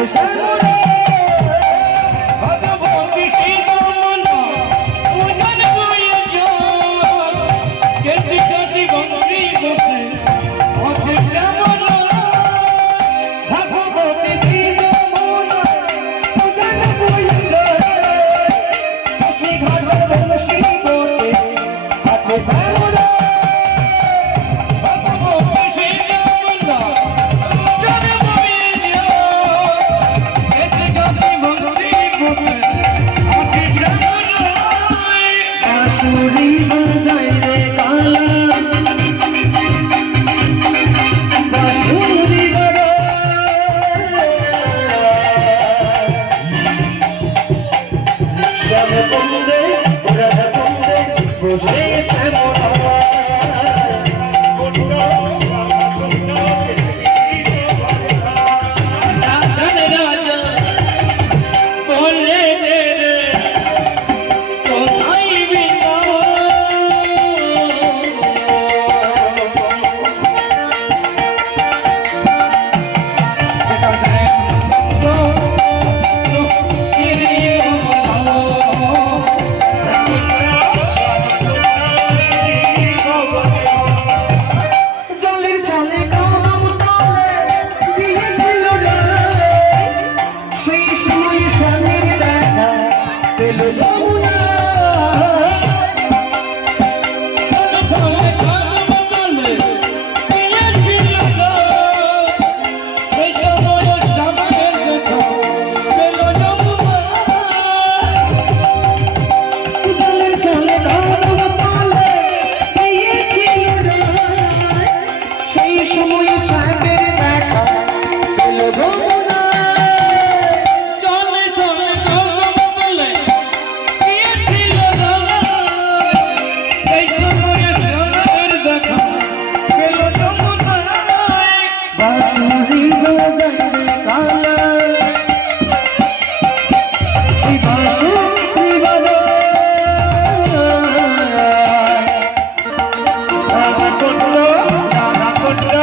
এসে বন্দে রাধা বন্দে বসে Hallelujah. রাধা কুণ্ড রাধা কুণ্ড